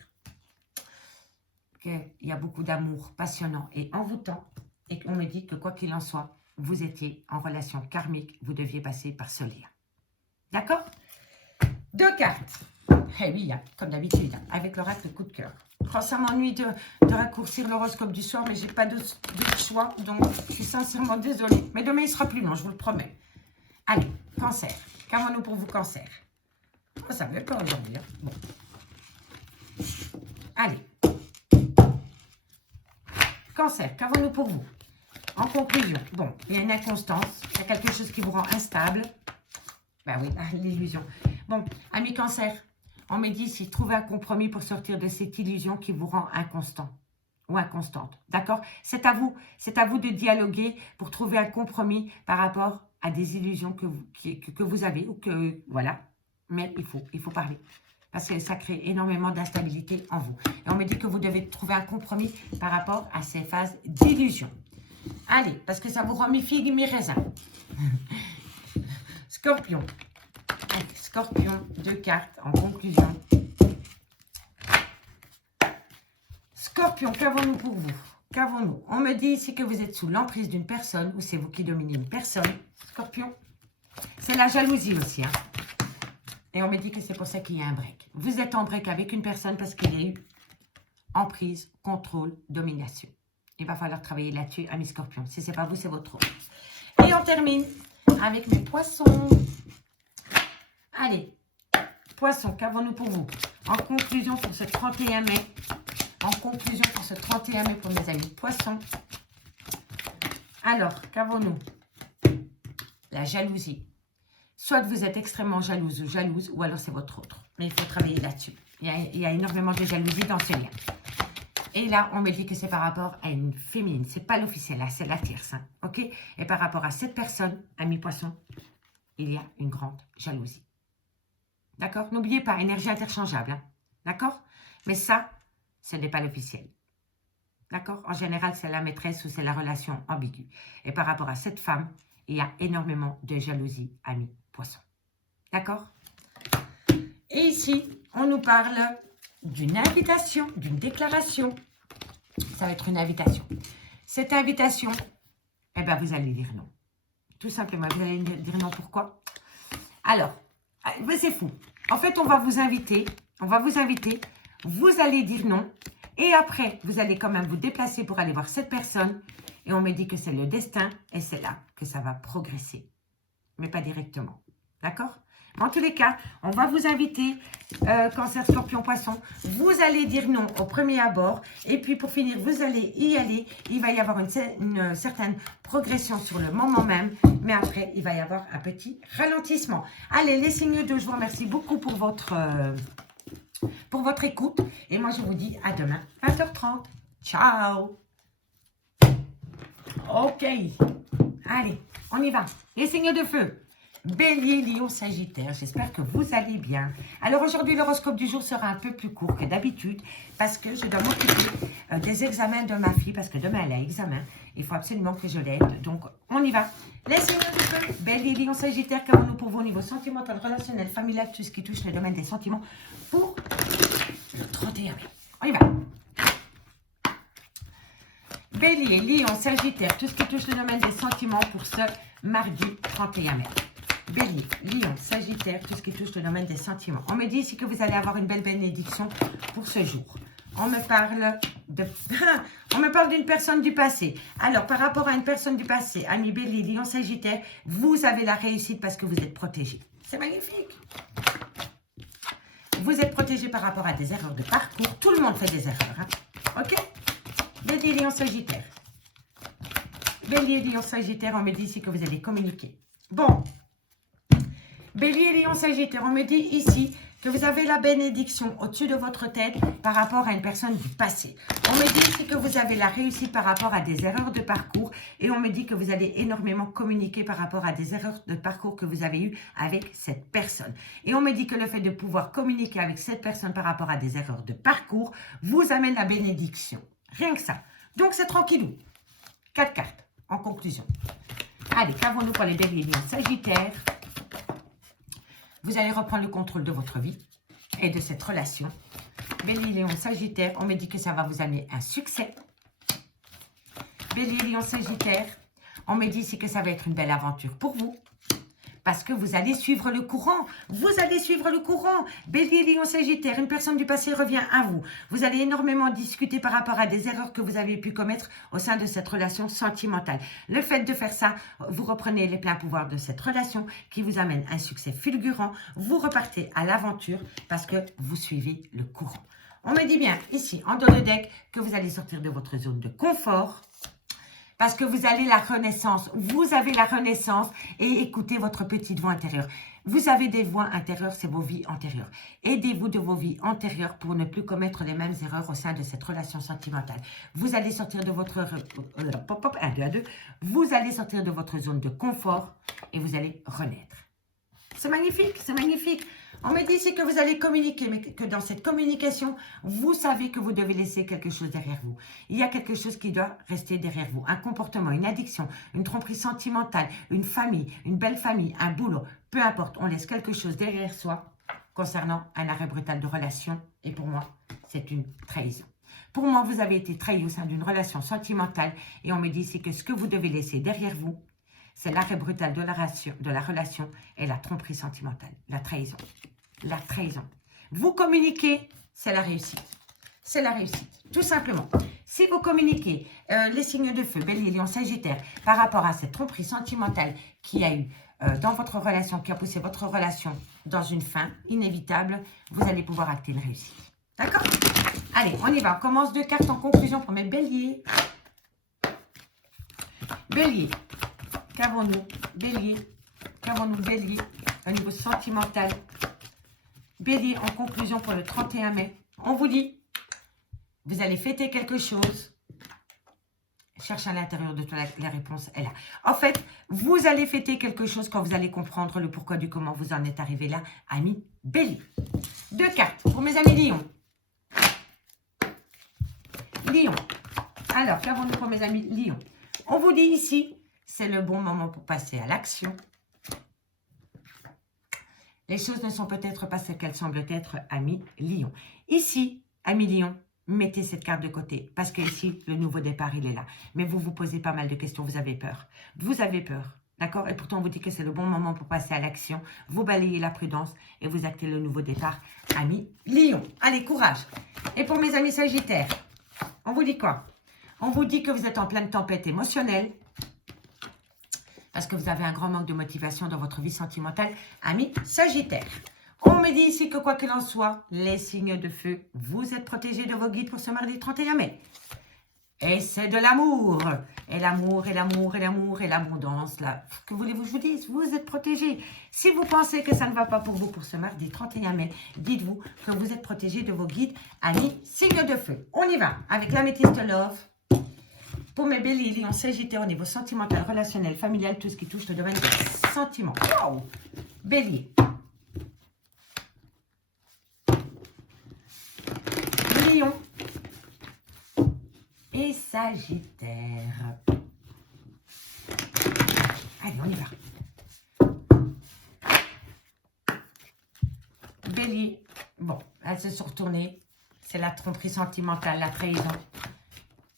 qu'il y a beaucoup d'amour passionnant et envoûtant, et qu'on me dit que quoi qu'il en soit, vous étiez en relation karmique, vous deviez passer par ce lien. D'accord? 2 cartes. Eh oui, comme d'habitude, avec l'oracle coup de cœur. Oh, ça m'ennuie de raccourcir l'horoscope du soir, mais j'ai pas d'autre choix, donc je suis sincèrement désolée. Mais demain, il sera plus long, je vous le promets. Allez, Cancer. Qu'avons-nous pour vous, Cancer? Oh, ça ne veut pas aujourd'hui. Hein. Bon. Allez. Cancer, qu'avons-nous pour vous? En conclusion, bon, il y a une inconstance, il y a quelque chose qui vous rend instable. Ben oui, l'illusion. Bon, amis Cancer, on me dit si trouver un compromis pour sortir de cette illusion qui vous rend inconstant ou inconstante. D'accord? C'est à vous de dialoguer pour trouver un compromis par rapport à des illusions que vous avez ou que, voilà. Mais il faut parler. Parce que ça crée énormément d'instabilité en vous. Et on me dit que vous devez trouver un compromis par rapport à ces phases d'illusion. Allez, parce que ça vous rend mi-figue, mi-raisin. Scorpion. Allez, Scorpion, 2 cartes en conclusion. Scorpion, qu'avons-nous pour vous? Qu'avons-nous? On me dit ici que vous êtes sous l'emprise d'une personne ou c'est vous qui dominez une personne. Scorpion, c'est la jalousie aussi, hein. Et on me dit que c'est pour ça qu'il y a un break. Vous êtes en break avec une personne parce qu'il y a eu emprise, contrôle, domination. Il va falloir travailler là-dessus, amis Scorpions. Si ce n'est pas vous, c'est votre rôle. Et on termine avec mes poissons. Allez, poissons, qu'avons-nous pour vous? En conclusion pour ce 31 mai. En conclusion pour ce 31 mai pour mes amis poissons. Alors, qu'avons-nous? La jalousie. Soit vous êtes extrêmement jalouse ou alors c'est votre autre. Mais il faut travailler là-dessus. Il y a énormément de jalousie dans ce lien. Et là, on me dit que c'est par rapport à une féminine. C'est pas l'officiel, là, c'est la tierce. Hein, ok? Et par rapport à cette personne, ami poisson, il y a une grande jalousie. D'accord? N'oubliez pas, énergie interchangeable. Hein, d'accord? Mais ça, ce n'est pas l'officiel. D'accord? En général, c'est la maîtresse ou c'est la relation ambiguë. Et par rapport à cette femme, il y a énormément de jalousie, ami poisson. D'accord? Et ici, on nous parle d'une invitation, d'une déclaration. Ça va être une invitation. Cette invitation, eh bien, vous allez dire non. Tout simplement, vous allez dire non. Pourquoi? Alors, c'est fou. En fait, on va vous inviter. Vous allez dire non. Et après, vous allez quand même vous déplacer pour aller voir cette personne. Et on me dit que c'est le destin. Et c'est là que ça va progresser. Mais pas directement. D'accord? En tous les cas, on va vous inviter, Cancer, Scorpion, Poisson. Vous allez dire non au premier abord. Et puis pour finir, vous allez y aller. Il va y avoir une certaine progression sur le moment même. Mais après, il va y avoir un petit ralentissement. Allez, les signes de, je vous remercie beaucoup pour votre écoute. Et moi, je vous dis à demain, 20h30. Ciao. Ok. Allez, on y va. Les signes de feu. Bélier, Lion, Sagittaire, j'espère que vous allez bien. Alors aujourd'hui, l'horoscope du jour sera un peu plus court que d'habitude parce que je dois m'occuper des examens de ma fille parce que demain elle a examen. Il faut absolument que je l'aide. Donc, on y va. Les signes de feu, Bélier, Lion, Sagittaire, qu'avons-nous pour vous au niveau sentimental, relationnel, familial, tout ce qui touche le domaine des sentiments pour le 31 mai. On y va. Bélier, Lion, Sagittaire, tout ce qui touche le domaine des sentiments pour ce mardi 31 mai. Bélier, Lion, Sagittaire, tout ce qui touche le domaine des sentiments. On me dit ici que vous allez avoir une belle bénédiction pour ce jour. On me parle d'une personne du passé. Alors, par rapport à une personne du passé, ami Bélier, Lion, Sagittaire, vous avez la réussite parce que vous êtes protégé. C'est magnifique. Vous êtes protégé par rapport à des erreurs de parcours. Tout le monde fait des erreurs. Hein? Ok? Bélier, Lion, Sagittaire. Bélier, Lion, Sagittaire, on me dit ici que vous allez communiquer. Bon. Bélier, Lion, Sagittaire, on me dit ici que vous avez la bénédiction au-dessus de votre tête par rapport à une personne du passé. On me dit ici que vous avez la réussite par rapport à des erreurs de parcours et on me dit que vous allez énormément communiquer par rapport à des erreurs de parcours que vous avez eues avec cette personne. Et on me dit que le fait de pouvoir communiquer avec cette personne par rapport à des erreurs de parcours vous amène la bénédiction. Rien que ça. Donc, c'est tranquillou. 4 cartes en conclusion. Allez, qu'avons-nous pour les Béliers, Lion, Sagittaire? Vous allez reprendre le contrôle de votre vie et de cette relation. Bélier, Lion, Sagittaire, on me dit que ça va vous amener un succès. Bélier, Lion, Sagittaire, on me dit ici que ça va être une belle aventure pour vous. Parce que vous allez suivre le courant. Vous allez suivre le courant. Bélier, Lion, Sagittaire, une personne du passé revient à vous. Vous allez énormément discuter par rapport à des erreurs que vous avez pu commettre au sein de cette relation sentimentale. Le fait de faire ça, vous reprenez les pleins pouvoirs de cette relation qui vous amène un succès fulgurant. Vous repartez à l'aventure parce que vous suivez le courant. On me dit bien ici, en dos de deck, que vous allez sortir de votre zone de confort. Parce que vous avez la renaissance. Vous avez la renaissance et écoutez votre petite voix intérieure. Vous avez des voix intérieures, c'est vos vies antérieures. Aidez-vous de vos vies antérieures pour ne plus commettre les mêmes erreurs au sein de cette relation sentimentale. Vous allez sortir de votre... 1, 2 à 2. Vous allez sortir de votre zone de confort et vous allez renaître. C'est magnifique, c'est magnifique. On me dit ici que vous allez communiquer, mais que dans cette communication, vous savez que vous devez laisser quelque chose derrière vous. Il y a quelque chose qui doit rester derrière vous. Un comportement, une addiction, une tromperie sentimentale, une famille, une belle famille, un boulot. Peu importe, on laisse quelque chose derrière soi concernant un arrêt brutal de relation. Et pour moi, c'est une trahison. Pour moi, vous avez été trahi au sein d'une relation sentimentale. Et on me dit ici que ce que vous devez laisser derrière vous, c'est l'arrêt brutal de la relation et la tromperie sentimentale, la trahison. La trahison. Vous communiquez, c'est la réussite. C'est la réussite, tout simplement. Si vous communiquez les signes de feu, Bélier, Lion, Sagittaire, par rapport à cette tromperie sentimentale qu'il y a eu dans votre relation, qui a poussé votre relation dans une fin inévitable, vous allez pouvoir acter une réussite. D'accord? Allez, on y va. On commence 2 cartes en conclusion pour mes béliers. Bélier. Qu'avons-nous? Bélier. Qu'avons-nous? Bélier. Au niveau sentimental. Bélier, en conclusion pour le 31 mai. On vous dit, vous allez fêter quelque chose. Cherche à l'intérieur de toi, la réponse est là. En fait, vous allez fêter quelque chose quand vous allez comprendre le pourquoi du comment vous en êtes arrivé là, amis Bélier. 2 cartes pour mes amis Lion. Lion. Alors, qu'avons-nous pour mes amis Lion? On vous dit ici, c'est le bon moment pour passer à l'action. Les choses ne sont peut-être pas ce qu'elles semblent être, amis Lion. Ici, amis Lion, mettez cette carte de côté. Parce que ici, le nouveau départ, il est là. Mais vous vous posez pas mal de questions, vous avez peur. Vous avez peur, d'accord? Et pourtant, on vous dit que c'est le bon moment pour passer à l'action. Vous balayez la prudence et vous actez le nouveau départ, amis Lion. Allez, courage. Et pour mes amis Sagittaires, on vous dit quoi? On vous dit que vous êtes en pleine tempête émotionnelle. Parce que vous avez un grand manque de motivation dans votre vie sentimentale, amis Sagittaires. On me dit ici que quoi qu'il en soit, les signes de feu, vous êtes protégés de vos guides pour ce mardi 31 mai. Et c'est de l'amour. Et l'amour, et l'amour, et l'amour, et l'abondance. Là. Que voulez-vous que je vous dise? Vous êtes protégés. Si vous pensez que ça ne va pas pour vous pour ce mardi 31 mai, dites-vous que vous êtes protégés de vos guides, amis, signes de feu. On y va avec l'améthyste love. Pour mes béliers, lions, sagittaires au niveau sentimental, relationnel, familial, tout ce qui touche le domaine des sentiments. Wow! Bélier. Lion. Et Sagittaire. Allez, on y va. Bélier. Bon, elles se sont retournées. C'est la tromperie sentimentale, la trahison.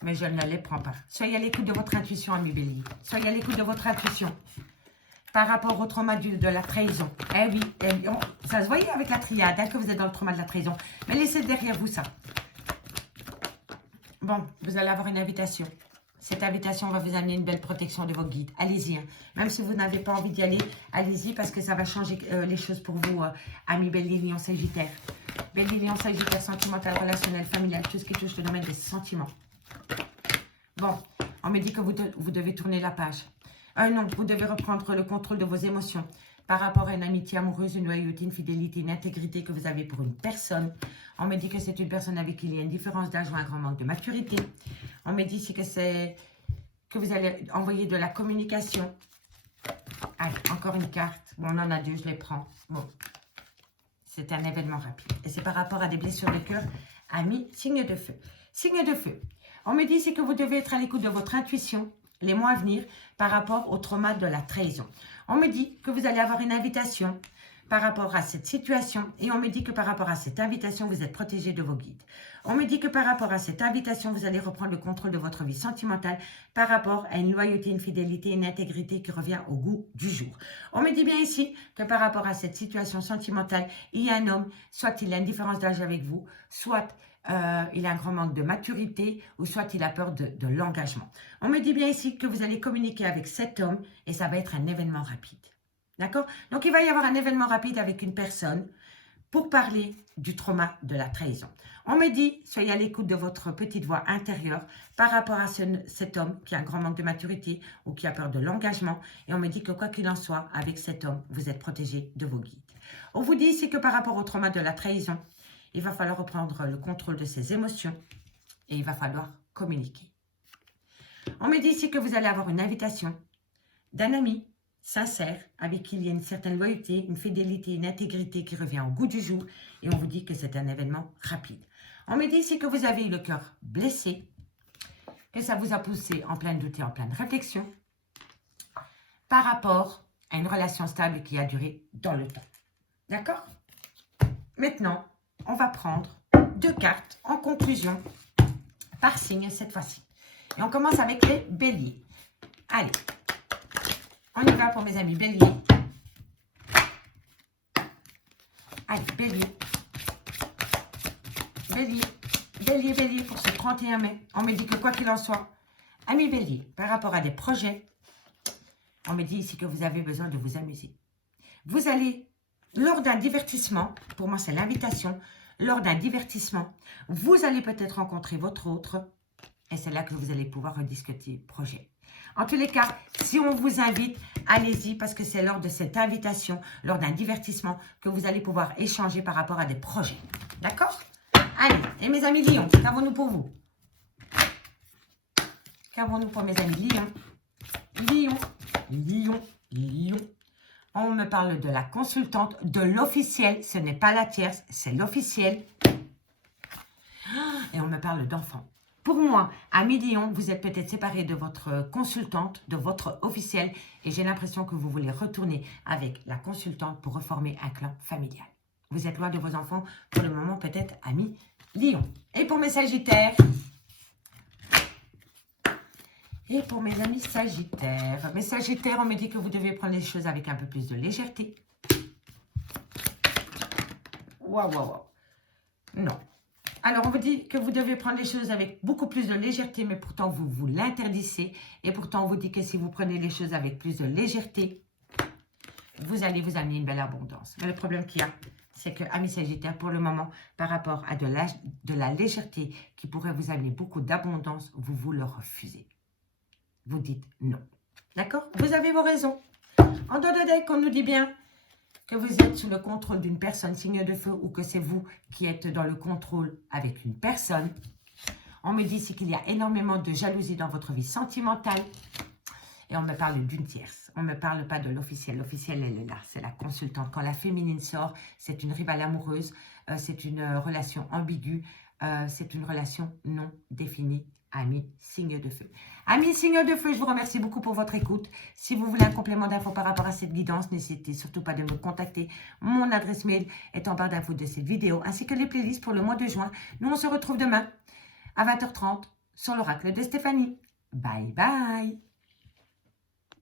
Mais je ne les prends pas. Soyez à l'écoute de votre intuition, ami Bélier. Soyez à l'écoute de votre intuition. Par rapport au trauma de la trahison. Eh oui, ça se voyait avec la triade, hein, que vous êtes dans le trauma de la trahison. Mais laissez derrière vous ça. Bon, vous allez avoir une invitation. Cette invitation va vous amener une belle protection de vos guides. Allez-y. Hein. Même si vous n'avez pas envie d'y aller, allez-y parce que ça va changer les choses pour vous, amis Bélier, Lion, Sagittaire. Bélier, Lion, Sagittaire, sentimental, relationnel, familial, tout ce qui touche le domaine des sentiments. Bon, on me dit que vous devez tourner la page. Non, vous devez reprendre le contrôle de vos émotions par rapport à une amitié amoureuse, une loyauté, une fidélité, une intégrité que vous avez pour une personne. On me dit que c'est une personne avec qui il y a une différence d'âge ou un grand manque de maturité. On me dit ici que vous allez envoyer de la communication. Allez, encore une carte. Bon, on en a deux, je les prends. Bon, c'est un événement rapide. Et c'est par rapport à des blessures de cœur, amis, signe de feu. Signe de feu. On me dit ici que vous devez être à l'écoute de votre intuition les mois à venir par rapport au trauma de la trahison. On me dit que vous allez avoir une invitation par rapport à cette situation et on me dit que par rapport à cette invitation, vous êtes protégé de vos guides. On me dit que par rapport à cette invitation, vous allez reprendre le contrôle de votre vie sentimentale par rapport à une loyauté, une fidélité, une intégrité qui revient au goût du jour. On me dit bien ici que par rapport à cette situation sentimentale, il y a un homme, soit il a une différence d'âge avec vous, soit il a un grand manque de maturité ou soit il a peur de l'engagement. On me dit bien ici que vous allez communiquer avec cet homme et ça va être un événement rapide. D'accord? Donc, il va y avoir un événement rapide avec une personne pour parler du trauma de la trahison. On me dit, soyez à l'écoute de votre petite voix intérieure par rapport à cet homme qui a un grand manque de maturité ou qui a peur de l'engagement. Et on me dit que quoi qu'il en soit, avec cet homme, vous êtes protégé de vos guides. On vous dit ici que par rapport au trauma de la trahison, il va falloir reprendre le contrôle de ses émotions et il va falloir communiquer. On me dit ici que vous allez avoir une invitation d'un ami sincère, avec qui il y a une certaine loyauté, une fidélité, une intégrité qui revient au goût du jour et on vous dit que c'est un événement rapide. On me dit ici que vous avez eu le cœur blessé, que ça vous a poussé en plein doute et en pleine réflexion par rapport à une relation stable qui a duré dans le temps. D'accord? Maintenant, on va prendre 2 cartes en conclusion par signe cette fois-ci. Et on commence avec les béliers. Allez, on y va pour mes amis béliers. Allez, bélier. Bélier, bélier, bélier pour ce 31 mai. On me dit que quoi qu'il en soit, amis bélier, par rapport à des projets, on me dit ici que vous avez besoin de vous amuser. Vous allez, lors d'un divertissement, pour moi c'est l'invitation, lors d'un divertissement, vous allez peut-être rencontrer votre autre et c'est là que vous allez pouvoir rediscuter projet. En tous les cas, si on vous invite, allez-y parce que c'est lors de cette invitation, lors d'un divertissement, que vous allez pouvoir échanger par rapport à des projets. D'accord? Allez, et mes amis lions, qu'avons-nous pour vous? Qu'avons-nous pour mes amis lions? Lion, lion, lion. On me parle de la consultante, de l'officiel. Ce n'est pas la tierce, c'est l'officiel. Et on me parle d'enfant. Pour moi, amis lion, vous êtes peut-être séparés de votre consultante, de votre officiel. Et j'ai l'impression que vous voulez retourner avec la consultante pour reformer un clan familial. Vous êtes loin de vos enfants pour le moment, peut-être amis lion. Et pour mes Sagittaires. Et pour mes amis Sagittaires. Mes Sagittaires, on me dit que vous devez prendre les choses avec un peu plus de légèreté. Waouh, waouh, waouh. Non. Alors, on vous dit que vous devez prendre les choses avec beaucoup plus de légèreté, mais pourtant, vous vous l'interdisez. Et pourtant, on vous dit que si vous prenez les choses avec plus de légèreté, vous allez vous amener une belle abondance. Mais le problème qu'il y a, c'est que, amis Sagittaires, pour le moment, par rapport à de la légèreté qui pourrait vous amener beaucoup d'abondance, vous le refusez. Vous dites non. D'accord? Vous avez vos raisons. En dos de deck, on nous dit bien que vous êtes sous le contrôle d'une personne, signe de feu, ou que c'est vous qui êtes dans le contrôle avec une personne. On me dit ici qu'il y a énormément de jalousie dans votre vie sentimentale. Et on me parle d'une tierce. On ne me parle pas de l'officiel. L'officiel, elle est là. C'est la consultante. Quand la féminine sort, c'est une rivale amoureuse. C'est une relation ambiguë. C'est une relation non définie. Amis, signe de feu. Amis, signe de feu, je vous remercie beaucoup pour votre écoute. Si vous voulez un complément d'infos par rapport à cette guidance, n'hésitez surtout pas de me contacter. Mon adresse mail est en barre d'infos de cette vidéo, ainsi que les playlists pour le mois de juin. Nous, on se retrouve demain à 20h30 sur l'oracle de Stéphanie. Bye bye.